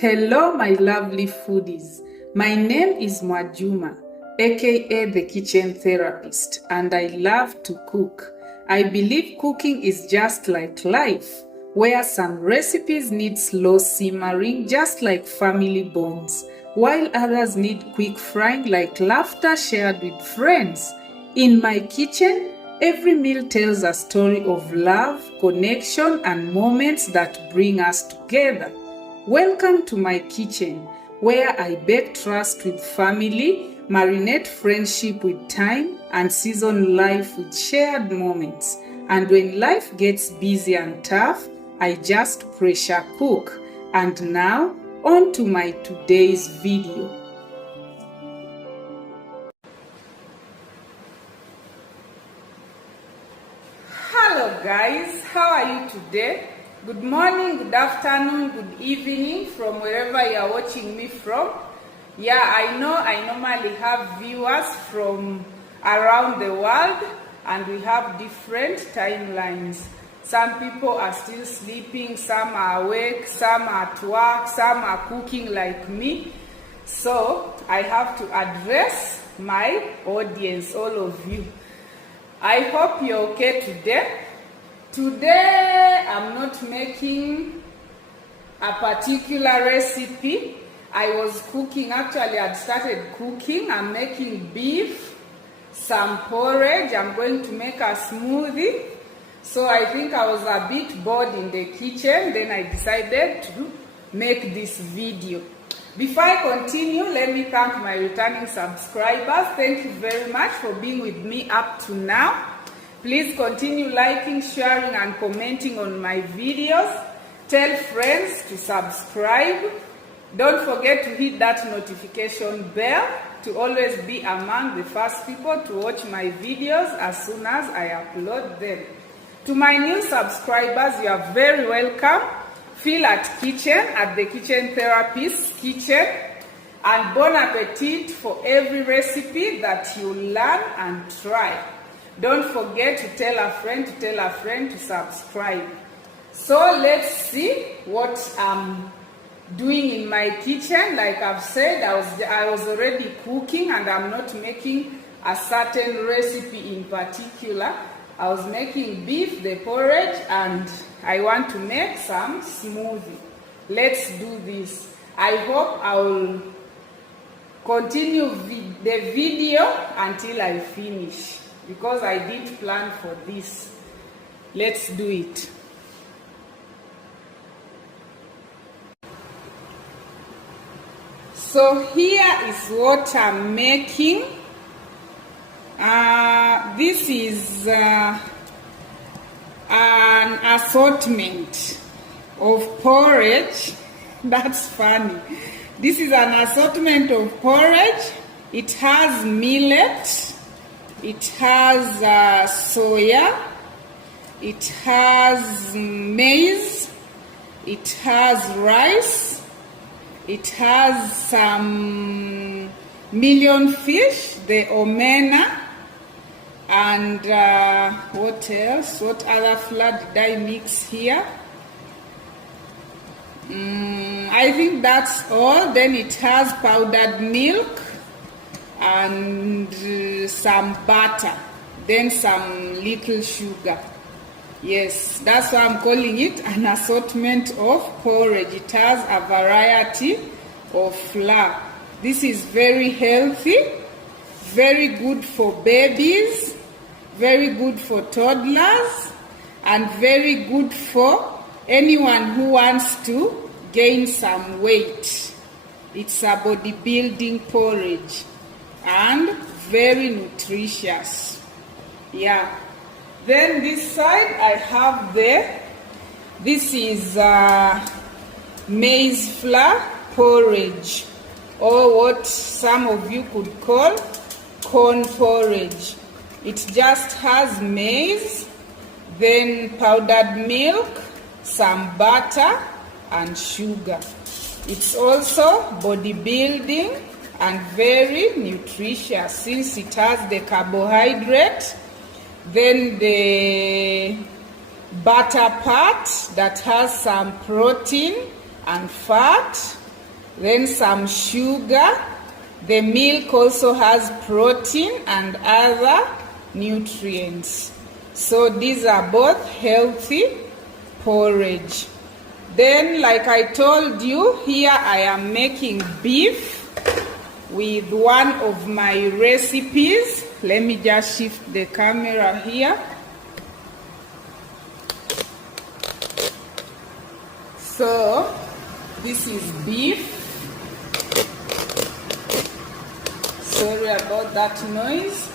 Hello, my lovely foodies. My name is Mwajuma, aka the Kitchen Therapist, and I love to cook. I believe cooking is just like life, where some recipes need slow simmering, just like family bonds, while others need quick frying, like laughter shared with friends. In my kitchen, every meal tells a story of love, connection, and moments that bring us together. Welcome to my kitchen, where I bake trust with family, marinate friendship with time, and season life with shared moments. And when life gets busy and tough, I just pressure cook. And now, on to my today's video. Hello guys, how are you today? Good morning, good afternoon, good evening from wherever you are watching me from. Yeah, I know I normally have viewers from around the world and we have different timelines. Some people are still sleeping, some are awake, some are at work, some are cooking like me. So I have to address my audience, all of you. I hope you're okay today. Today, I'm not making a particular recipe. I was cooking, actually I'd started cooking. I'm making beef, some porridge. I'm going to make a smoothie. So I think I was a bit bored in the kitchen. Then I decided to make this video. Before I continue, let me thank my returning subscribers. Thank you very much for being with me up to now. Please continue liking, sharing, and commenting on my videos. Tell friends to subscribe. Don't forget to hit that notification bell to always be among the first people to watch my videos as soon as I upload them. To my new subscribers, you are very welcome. Feel at kitchen, at the Kitchen Therapist's kitchen. And bon appetit for every recipe that you learn and try. Don't forget to tell a friend to subscribe. So let's see what I'm doing in my kitchen. Like I've said, I was already cooking and I'm not making a certain recipe in particular. I was making beef, the porridge, and I want to make some smoothie. Let's do this. I hope I will continue the video until I finish, because I did plan for this. Let's do it. So here is what I'm making. This is an assortment of porridge. That's funny. This is an assortment of porridge. It has millet. It has soya, it has maize, it has rice, it has some million fish, the omena, and what else? What other flour did I mix here? I think that's all. Then it has powdered milk and some butter, then some little sugar. Yes, that's why I'm calling it an assortment of porridge. It has a variety of flour. This is very healthy, very good for babies, very good for toddlers, and very good for anyone who wants to gain some weight. It's a bodybuilding porridge and very nutritious. Yeah. Then this side I have this is maize flour porridge, or what some of you could call corn porridge. It just has maize, then powdered milk, some butter, and sugar. It's also bodybuilding and very nutritious since it has the carbohydrate, then the butter part that has some protein and fat, then some sugar. The milk also has protein and other nutrients. So these are both healthy porridge. Then, like I told you, here I am making beef with one of my recipes. Let me just shift the camera here. So this is beef. Sorry about that noise.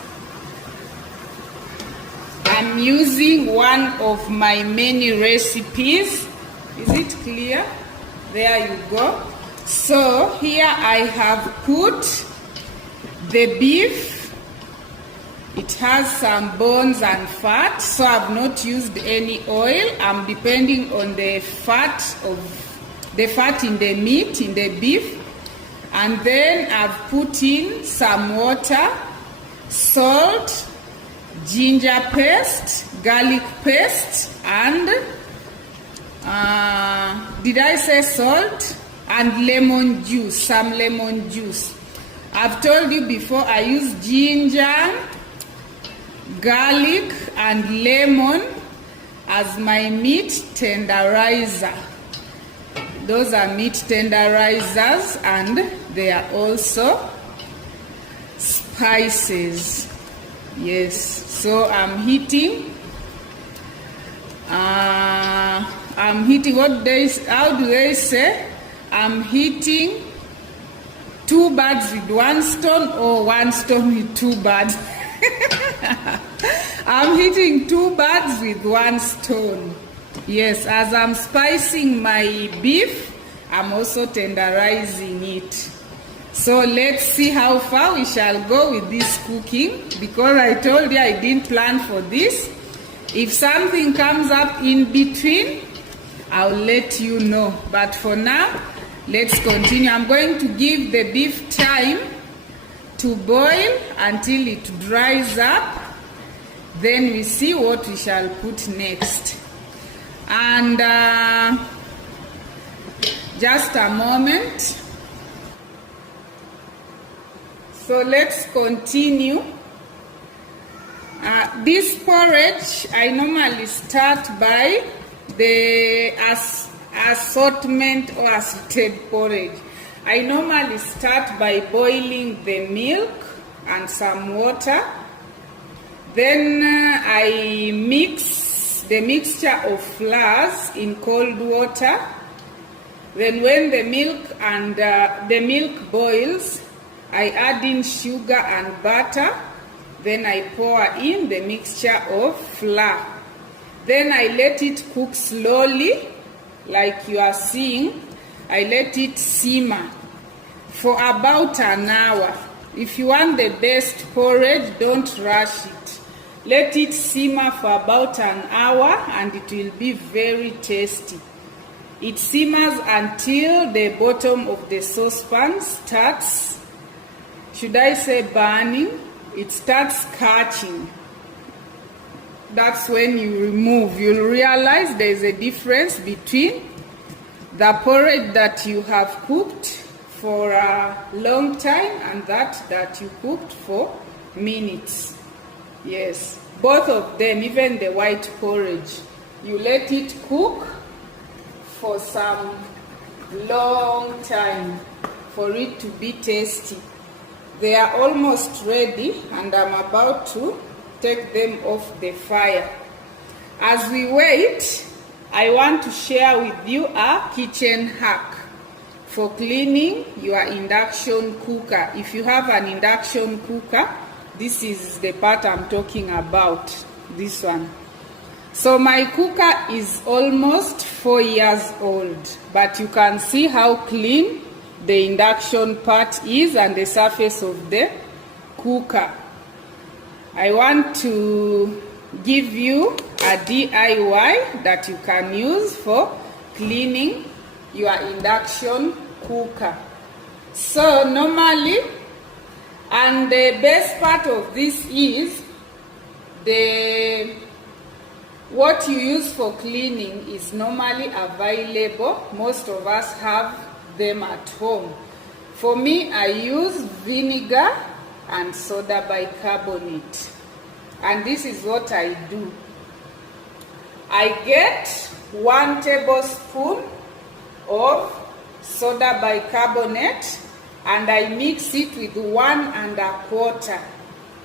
I'm using one of my many recipes. Is it clear? There you go. So here I have put the beef. It has some bones and fat, so I've not used any oil. I'm depending on the fat in the meat, in the beef. And then I've put in some water, salt, ginger paste, garlic paste, and did I say salt? And lemon juice, some lemon juice. I've told you before I use ginger, garlic, and lemon as my meat tenderizer. Those are meat tenderizers, and they are also spices. Yes, so I'm heating, how do they say? I'm hitting 2 birds with 1 stone, or 1 stone with 2 birds. I'm hitting 2 birds with 1 stone. Yes, as I'm spicing my beef, I'm also tenderizing it. So let's see how far we shall go with this cooking, because I told you I didn't plan for this. If something comes up in between, I'll let you know. But for now, let's continue. I'm going to give the beef time to boil until it dries up. Then we see what we shall put next. And just a moment. So let's continue. This porridge, I normally start by the assortment or assorted porridge. I normally start by boiling the milk and some water. Then I mix the mixture of flours in cold water. Then when the milk and the milk boils, I add in sugar and butter. Then I pour in the mixture of flour. Then I let it cook slowly, like you are seeing. I let it simmer for about an hour. If you want the best porridge, don't rush it. Let it simmer for about an hour and it will be very tasty. It simmers until the bottom of the saucepan starts, should I say burning? It starts catching. That's when you remove. You'll realize there is a difference between the porridge that you have cooked for a long time and that you cooked for minutes. Yes, both of them, even the white porridge, you let it cook for some long time for it to be tasty. They are almost ready and I'm about to take them off the fire. As we wait, I want to share with you a kitchen hack for cleaning your induction cooker. If you have an induction cooker, this is the part I'm talking about, this one. So my cooker is almost 4 years old, but you can see how clean the induction part is and the surface of the cooker. I want to give you a DIY that you can use for cleaning your induction cooker. So normally, and the best part of this is what you use for cleaning is normally available. Most of us have them at home. For me, I use vinegar and soda bicarbonate. And this is what I do. I get 1 tablespoon of soda bicarbonate and I mix it with 1¼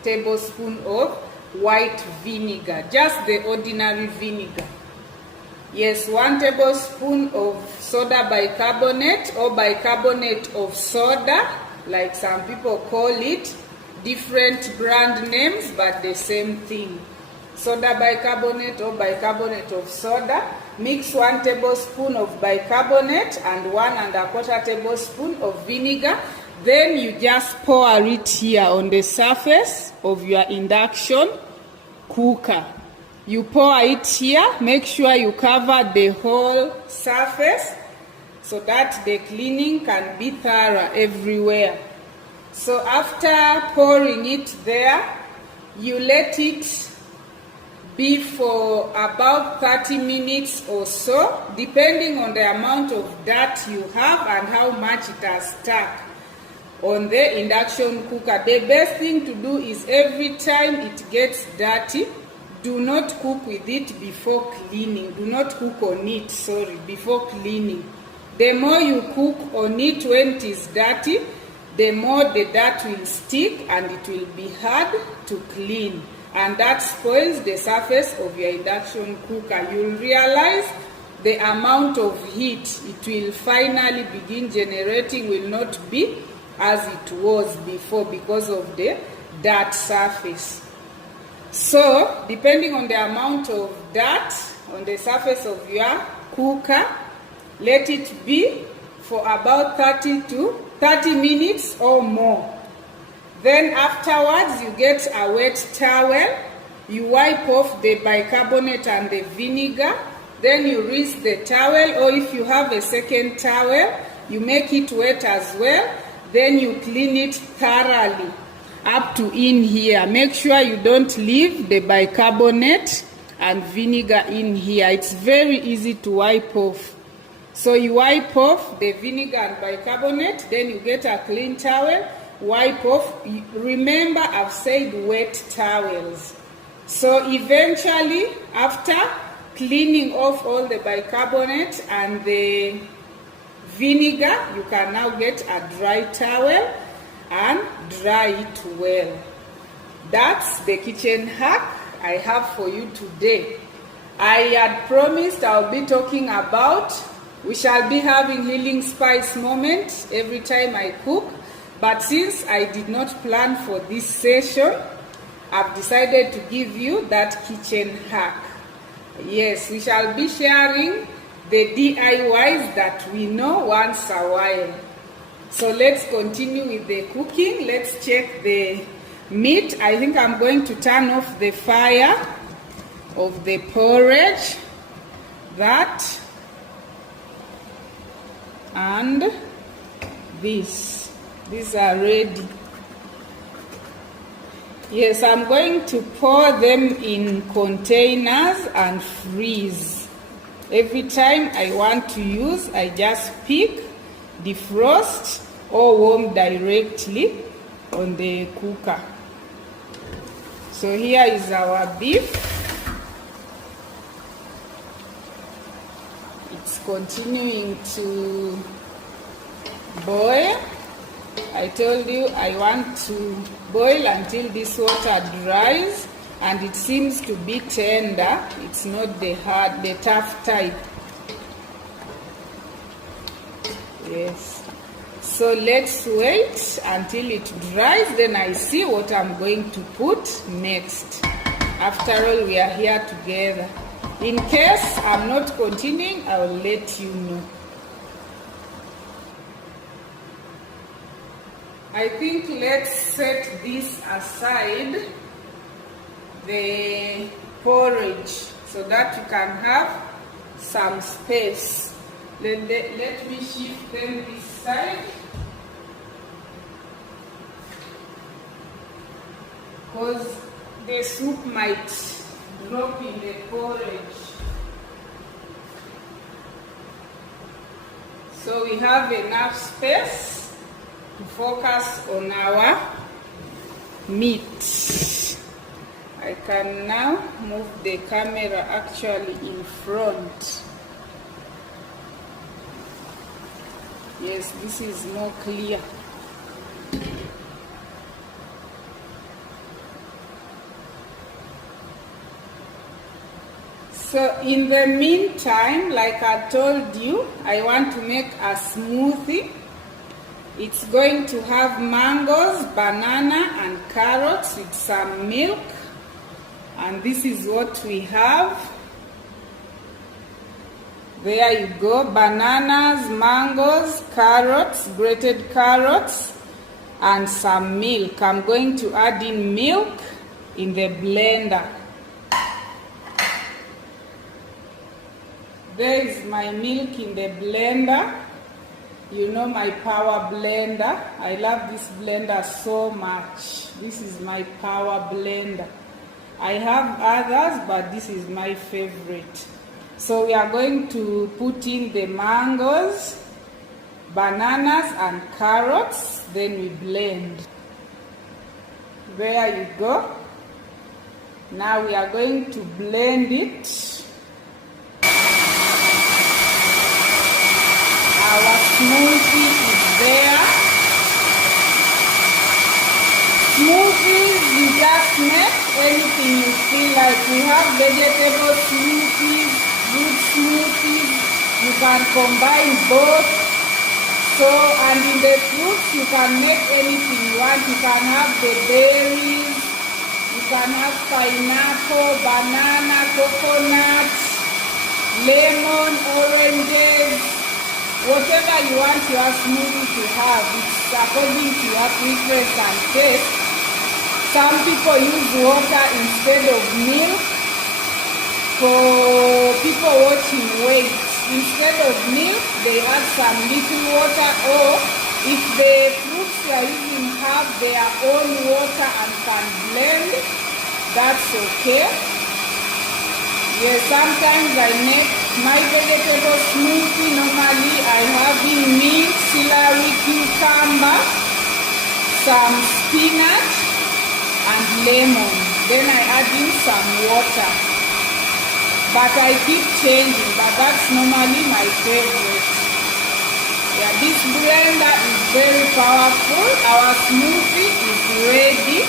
tablespoon of white vinegar, just the ordinary vinegar. Yes, 1 tablespoon of soda bicarbonate or bicarbonate of soda, like some people call it, different brand names but the same thing. Soda bicarbonate or bicarbonate of soda. Mix 1 tablespoon of bicarbonate and 1¼ tablespoon of vinegar. Then you just pour it here on the surface of your induction cooker. You pour it here, make sure you cover the whole surface so that the cleaning can be thorough everywhere. So after pouring it there, you let it be for about 30 minutes or so, depending on the amount of dirt you have and how much it has stuck on the induction cooker. The best thing to do is every time it gets dirty, do not cook with it before cleaning. Do not cook on it, before cleaning. The more you cook on it when it is dirty, the more the dirt will stick and it will be hard to clean. And that spoils the surface of your induction cooker. You'll realize the amount of heat it will finally begin generating will not be as it was before because of the dirt surface. So, depending on the amount of dirt on the surface of your cooker, let it be for about 30 minutes or more. Then afterwards, you get a wet towel, you wipe off the bicarbonate and the vinegar, then you rinse the towel, or if you have a second towel, you make it wet as well, then you clean it thoroughly up to in here. Make sure you don't leave the bicarbonate and vinegar in here. It's very easy to wipe off. So you wipe off the vinegar and bicarbonate, then you get a clean towel, wipe off. Remember, I've said wet towels. So eventually, after cleaning off all the bicarbonate and the vinegar, you can now get a dry towel and dry it well. That's the kitchen hack I have for you today. I had promised I'll be talking about, we shall be having healing spice moments every time I cook. But since I did not plan for this session, I've decided to give you that kitchen hack. Yes, we shall be sharing the DIYs that we know once a while. So let's continue with the cooking. Let's check the meat. I think I'm going to turn off the fire of the porridge. That and this. These are ready. Yes, I'm going to pour them in containers and freeze. Every time I want to use, I just pick, defrost, or warm directly on the cooker. So here is our beef. It's continuing to boil. I told you I want to boil until this water dries and it seems to be tender. It's not the hard, the tough type. Yes. So let's wait until it dries, then I see what I'm going to put next. After all, we are here together. In case I'm not continuing, I will let you know. I think let's set this aside, the porridge, so that you can have some space. Let me shift them this side, because the soup might drop in the porridge. So we have enough space to focus on our meat. I can now move the camera actually in front. Yes, this is more clear. So in the meantime, like I told you, I want to make a smoothie. It's going to have mangoes, banana, and carrots with some milk. And this is what we have. There you go, bananas, mangoes, carrots, grated carrots, and some milk. I'm going to add in milk in the blender. There is my milk in the blender. You know my power blender. I love this blender so much. This is my power blender. I have others, but this is my favorite. So we are going to put in the mangoes, bananas, and carrots. Then we blend. There you go. Now we are going to blend it. Our smoothie is there. Smoothies, you just make anything you feel like. We have vegetable smoothies, fruit smoothies. You can combine both. So, and in the fruits, you can make anything you want. You can have the berries, you can have pineapple, banana, coconut, lemon, oranges. Whatever you want your smoothie to have, it's according to your preference and taste. Some people use water instead of milk. For people watching weight, instead of milk, they add some little water, or if the fruits you are using have their own water and can blend, that's okay. Yes, sometimes I make my vegetable smoothie. Normally I have in mint, celery, cucumber, some spinach, and lemon. Then I add in some water. But I keep changing, but that's normally my favorite. Yeah, this blender is very powerful. Our smoothie is ready.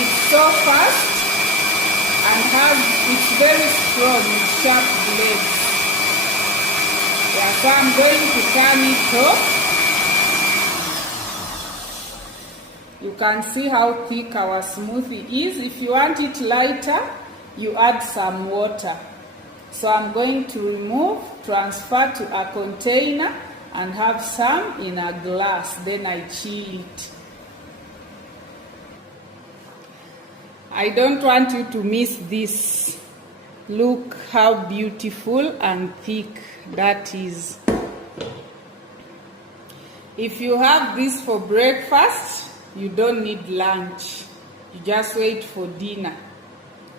It's so fast. And it's very strong with sharp blades. Yeah, so I'm going to turn it off. You can see how thick our smoothie is. If you want it lighter, you add some water. So I'm going to remove, transfer to a container, and have some in a glass. Then I chill it. I don't want you to miss this. Look how beautiful and thick that is. If you have this for breakfast, you don't need lunch. You just wait for dinner.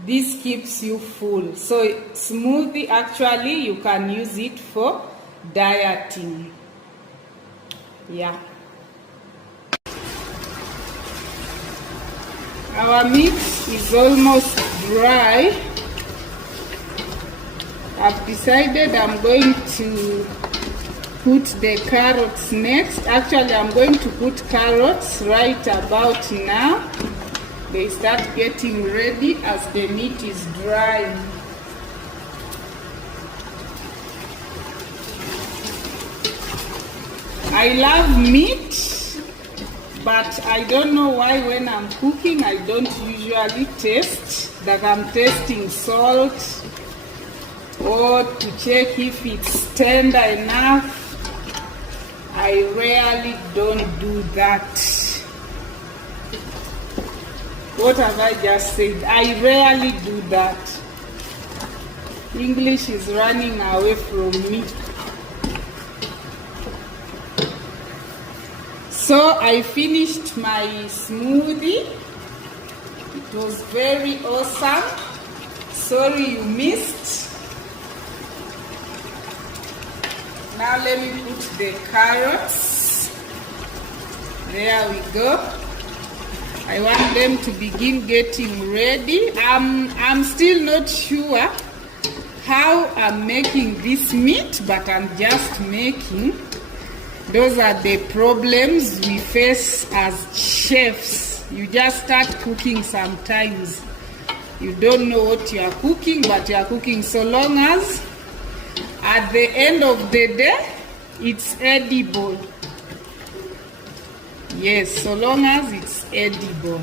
This keeps you full. So smoothie, actually, you can use it for dieting. Yeah. Our meat is almost dry. I've decided I'm going to put the carrots next. Actually, I'm going to put carrots right about now. They start getting ready as the meat is drying. I love meat. But I don't know why when I'm cooking, I don't usually taste that I'm tasting salt or to check if it's tender enough. I rarely don't do that. What have I just said? I rarely do that. English is running away from me. So I finished my smoothie. It was very awesome. Sorry you missed. Now let me put the carrots. There we go. I want them to begin getting ready. I'm still not sure how I'm making this meat, but I'm just making. Those are the problems we face as chefs. You just start cooking sometimes. You don't know what you are cooking, but you are cooking, so long as at the end of the day, it's edible. Yes, so long as it's edible.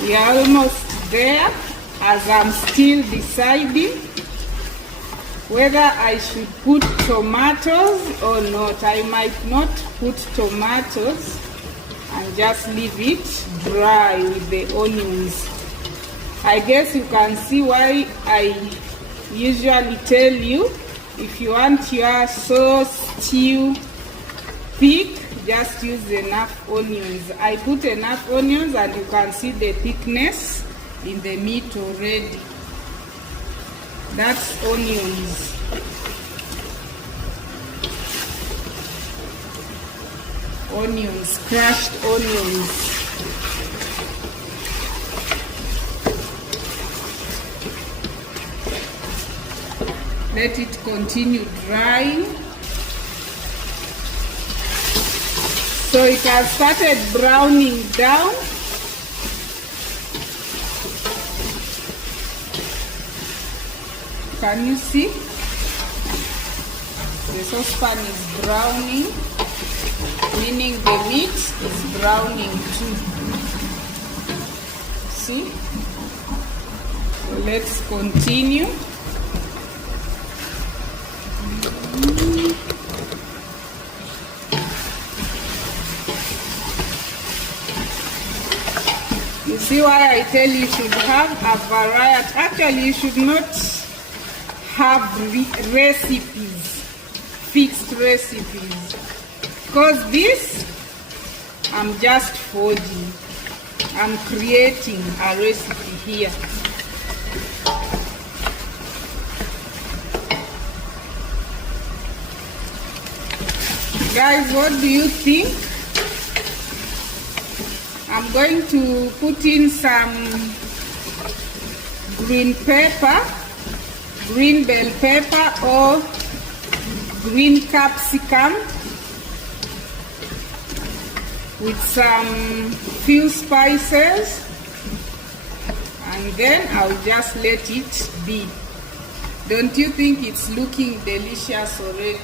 We are almost there, as I'm still deciding whether I should put tomatoes or not. I might not put tomatoes and just leave it dry with the onions. I guess you can see why I usually tell you, if you want your sauce stew thick, just use enough onions. I put enough onions and you can see the thickness in the meat already. That's onions. Onions, crushed onions. Let it continue drying. So it has started browning down. Can you see? The saucepan is browning, meaning the meat is browning too. See? So let's continue. You see why I tell you should have a variety. Actually, you should not have recipes, fixed recipes. Because this, I'm just forging. I'm creating a recipe here. Guys, what do you think? I'm going to put in some green pepper, green bell pepper or green capsicum with some few spices, and then I'll just let it be. Don't you think it's looking delicious already?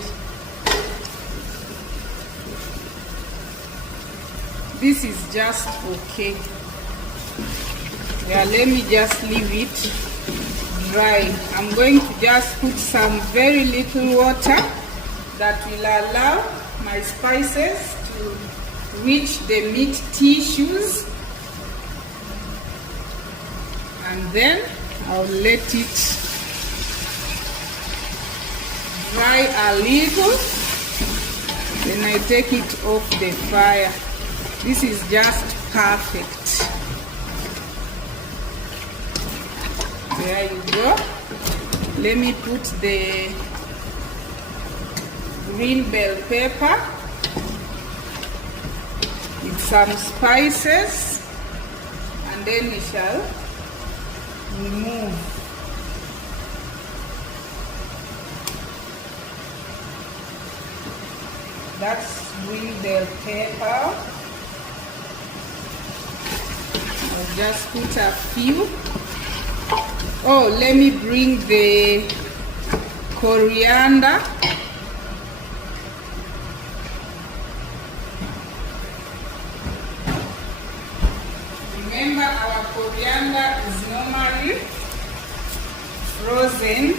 This is just okay. Yeah, let me just leave it dry. I'm going to just put some very little water that will allow my spices to reach the meat tissues, and then I'll let it dry a little, then I take it off the fire. This is just perfect. There you go. Let me put the green bell pepper with some spices, and then we shall remove. That's green bell pepper. I'll just put a few. Oh, let me bring the coriander. Remember, our coriander is normally frozen.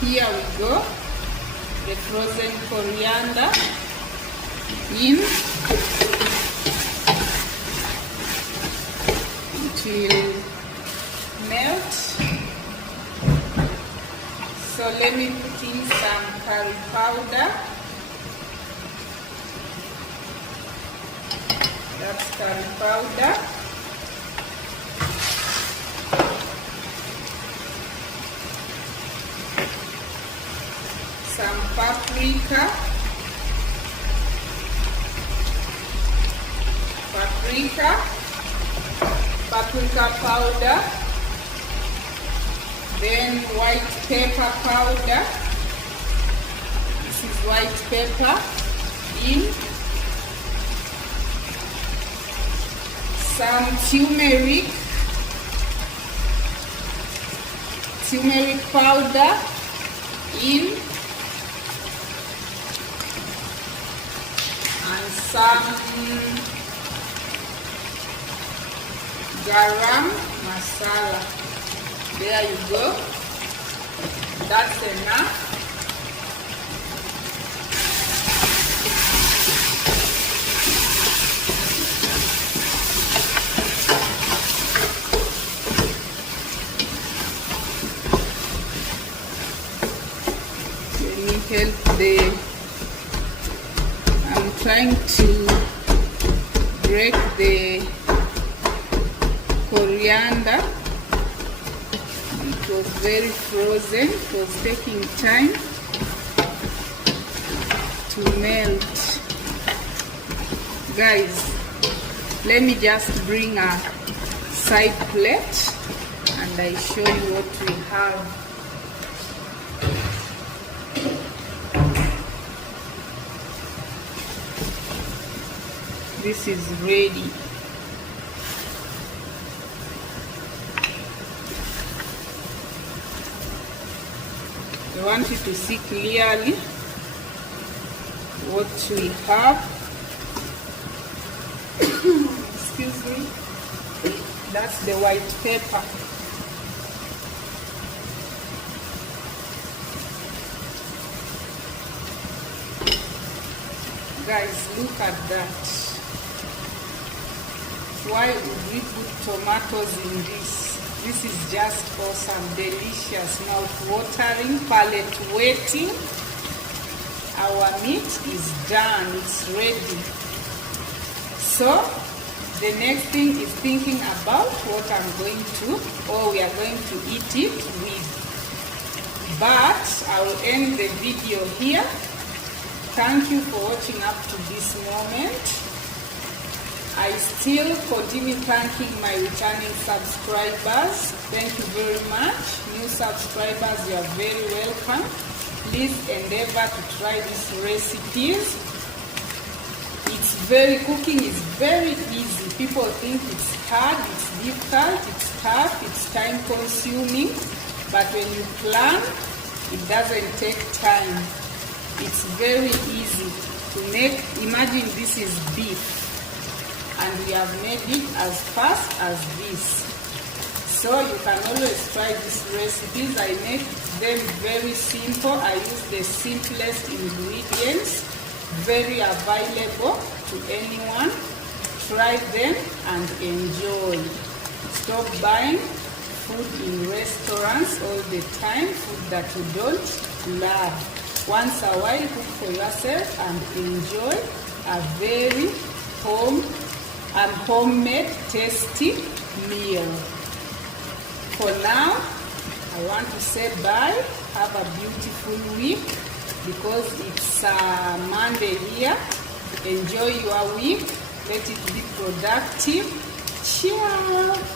Here we go. The frozen coriander in. It will melt. So let me put in some curry powder. That's curry powder. Some paprika. Paprika powder. Then white pepper powder. This is white pepper in. Some turmeric powder in, and some garam masala. There you go. That's enough. I'm trying to break the coriander. It was very frozen. It was taking time to melt. Guys, let me just bring a side plate and I show you what we have. This is ready. I want you to see clearly what we have. Excuse me. That's the white pepper. Guys, look at that. Why would we put tomatoes in this? This is just awesome, delicious, mouth-watering, palate-wetting. Our meat is done, it's ready. So, the next thing is thinking about what I'm going to, or we are going to eat it with. But I will end the video here. Thank you for watching up to this moment. I still continue thanking my returning subscribers. Thank you very much. New subscribers, you are very welcome. Please endeavor to try these recipes. Cooking is very easy. People think it's hard, it's difficult, it's tough, it's time consuming. But when you plan, it doesn't take time. It's very easy to make. Imagine this is beef. And we have made it as fast as this. So you can always try these recipes. I make them very simple. I use the simplest ingredients, very available to anyone. Try them and enjoy. Stop buying food in restaurants all the time, food that you don't love. Once a while, cook for yourself and enjoy a very homemade tasty meal. For now, I want to say bye. Have a beautiful week because it's Monday here. Enjoy your week. Let it be productive. Ciao.